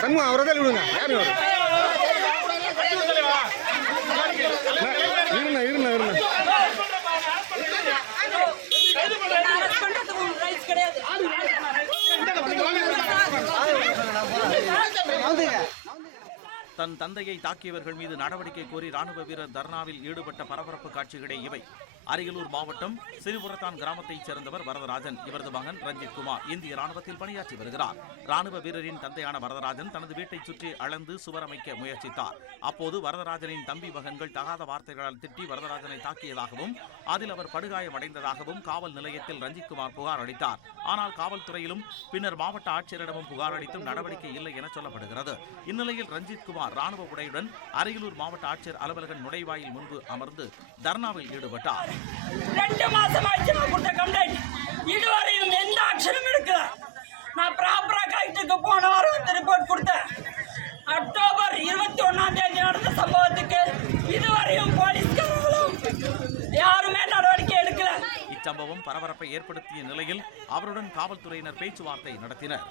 சண்முகம் அவரை தான் விடுங்க. யாரு இருங்க இருங்க. தன் தந்தையை தாக்கியவர்கள் மீது நடவடிக்கை கோரி ராணுவ வீரர் தர்ணாவில் ஈடுபட்ட பரபரப்பு காட்சிகளே இவை. அரியலூர் மாவட்டம் சிறுபுரத்தான் கிராமத்தைச் சேர்ந்தவர் வரதராஜன். இவரது மகன் ரஞ்சித் குமார் இந்திய ராணுவத்தில் பணியாற்றி வருகிறார். ராணுவ வீரரின் தந்தையான வரதராஜன் தனது வீட்டை சுற்றி அளந்து சுவர் அமைக்க முயற்சித்தார். அப்போது வரதராஜனின் தம்பி மகன்கள் தகாத வார்த்தைகளால் திட்டி வரதராஜனை தாக்கியதாகவும் அதில் அவர் படுகாயமடைந்ததாகவும் காவல் நிலையத்தில் ரஞ்சித் குமார் புகார் அளித்தார். ஆனால் காவல்துறையிலும் பின்னர் மாவட்ட ஆட்சியரிடமும் புகார் அளித்தும் நடவடிக்கை இல்லை என சொல்லப்படுகிறது. இந்நிலையில் ரஞ்சித் குமார் ராணுவ உடையுடன் அரியலூர் மாவட்ட ஆட்சியர் அலுவலக நுழைவாயில் முன்பு அமர்ந்து தர்ணாவில் ஈடுபட்டார். 2 மாசம் ஆச்சு நான் கொடுத்த கம்ப்ளைண்ட். இதுவரையும் எந்த ஆக்ஷனும் எடுக்கல. நான் ப்ராப்பரா கைட்டுக்கு போன வாரம் ரிப்போர்ட் கொடுத்தேன். அக்டோபர் 21ஆம் தேதி நடந்த சம்பவத்துக்கு இதுவரையும் போலீஸ்காரங்களும் யாருமே நடவடிக்கை எடுக்கல. இச்சம்பவம் பரபரப்பை ஏற்படுத்திய நிலையில் அவருடன் காவல்துறையினர் பேச்சுவார்த்தை நடத்தினர்.